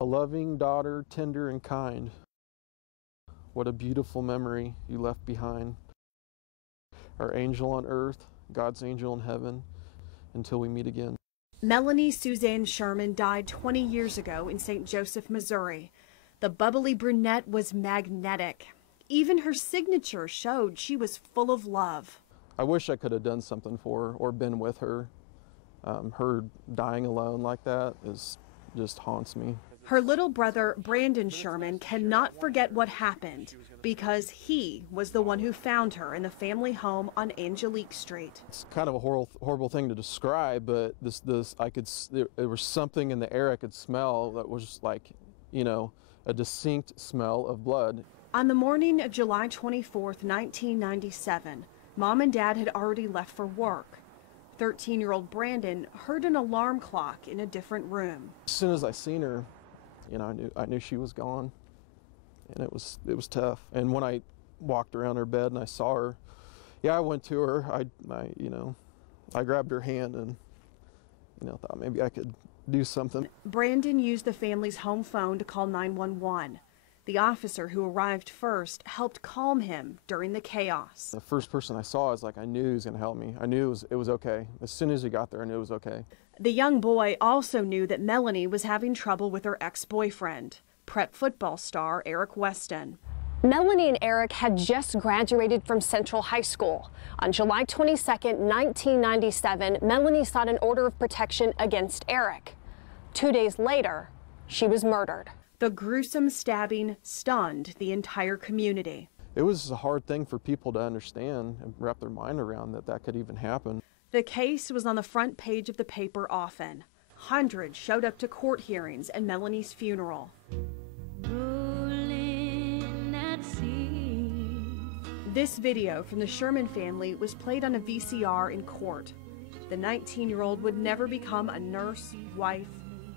A loving daughter, tender and kind. What a beautiful memory you left behind. Our angel on earth, God's angel in heaven, until we meet again. Melanie Suzanne Sherman died 20 years ago in St. Joseph, Missouri. The bubbly brunette was magnetic. Even her signature showed she was full of love. I wish I could have done something for her or been with her. Her dying alone like that just haunts me. Her little brother, Brandon Sherman, cannot forget what happened because he was the one who found her in the family home on Angelique Street. It's kind of a horrible thing to describe, but there was something in the air I could smell that was like, you know, a distinct smell of blood. On the morning of July 24th, 1997, Mom and Dad had already left for work. 13-year-old Brandon heard an alarm clock in a different room. As soon as I seen her, you know, I knew she was gone, and it was tough. And when I walked around her bed and I saw her, yeah, I went to her. I grabbed her hand and, you know, thought maybe I could do something. Brandon used the family's home phone to call 911. The officer who arrived first helped calm him during the chaos. The first person I saw, I knew he was going to help me. I knew it was okay. As soon as he got there, I knew it was okay. The young boy also knew that Melanie was having trouble with her ex-boyfriend, prep football star Eric Weston. Melanie and Eric had just graduated from Central High School. On July 22nd, 1997, Melanie sought an order of protection against Eric. 2 days later, she was murdered. The gruesome stabbing stunned the entire community. It was a hard thing for people to understand and wrap their mind around that could even happen. The case was on the front page of the paper often. Hundreds showed up to court hearings and Melanie's funeral. This video from the Sherman family was played on a VCR in court. The 19-year-old would never become a nurse, wife,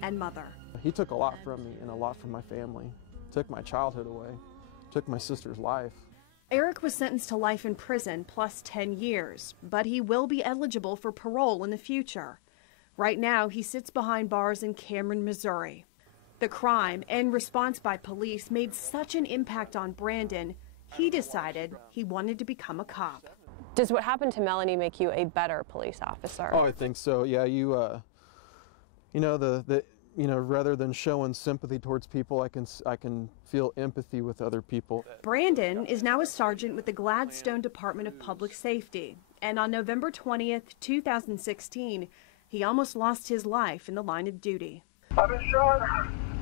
and mother. He took a lot from me and a lot from my family. Took my childhood away. Took my sister's life. Eric was sentenced to life in prison plus 10 years, but he will be eligible for parole in the future. Right now, he sits behind bars in Cameron, Missouri. The crime and response by police made such an impact on Brandon, he decided he wanted to become a cop. Does what happened to Melanie make you a better police officer? Oh, I think so. Yeah, you know, rather than showing sympathy towards people, I can feel empathy with other people. Brandon is now a sergeant with the Gladstone Department of Public Safety, and on November 20th, 2016, he almost lost his life in the line of duty. I've been shot.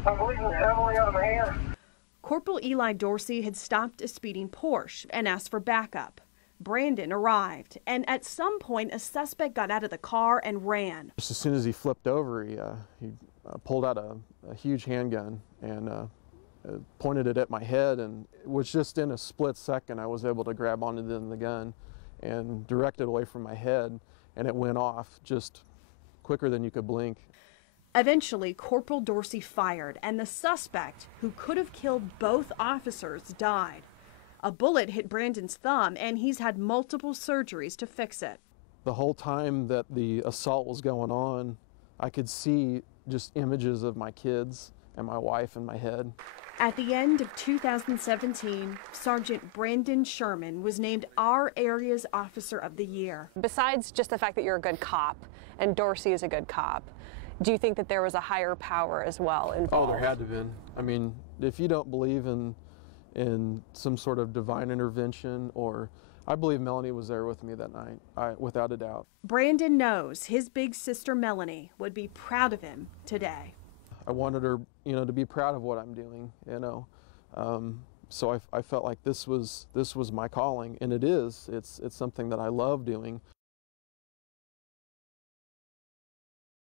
I'm bleeding heavily out of my hand. Corporal Eli Dorsey had stopped a speeding Porsche and asked for backup. Brandon arrived, and at some point, a suspect got out of the car and ran. Just as soon as he flipped over, he pulled out a huge handgun and pointed it at my head, and it was just in a split second I was able to grab onto the gun and direct it away from my head, and it went off just quicker than you could blink. Eventually, Corporal Dorsey fired, and the suspect, who could have killed both officers, died. A bullet hit Brandon's thumb, and he's had multiple surgeries to fix it. The whole time that the assault was going on, I could see just images of my kids and my wife in my head. At the end of 2017, Sergeant Brandon Sherman was named our area's Officer of the Year. Besides just the fact that you're a good cop and Dorsey is a good cop, do you think that there was a higher power as well involved? Oh, there had to have been. I mean, if you don't believe in some sort of divine intervention, or I believe Melanie was there with me that night, without a doubt. Brandon knows his big sister Melanie would be proud of him today. I wanted her, you know, to be proud of what I'm doing, you know. So I felt like this was my calling, and it is. It's something that I love doing.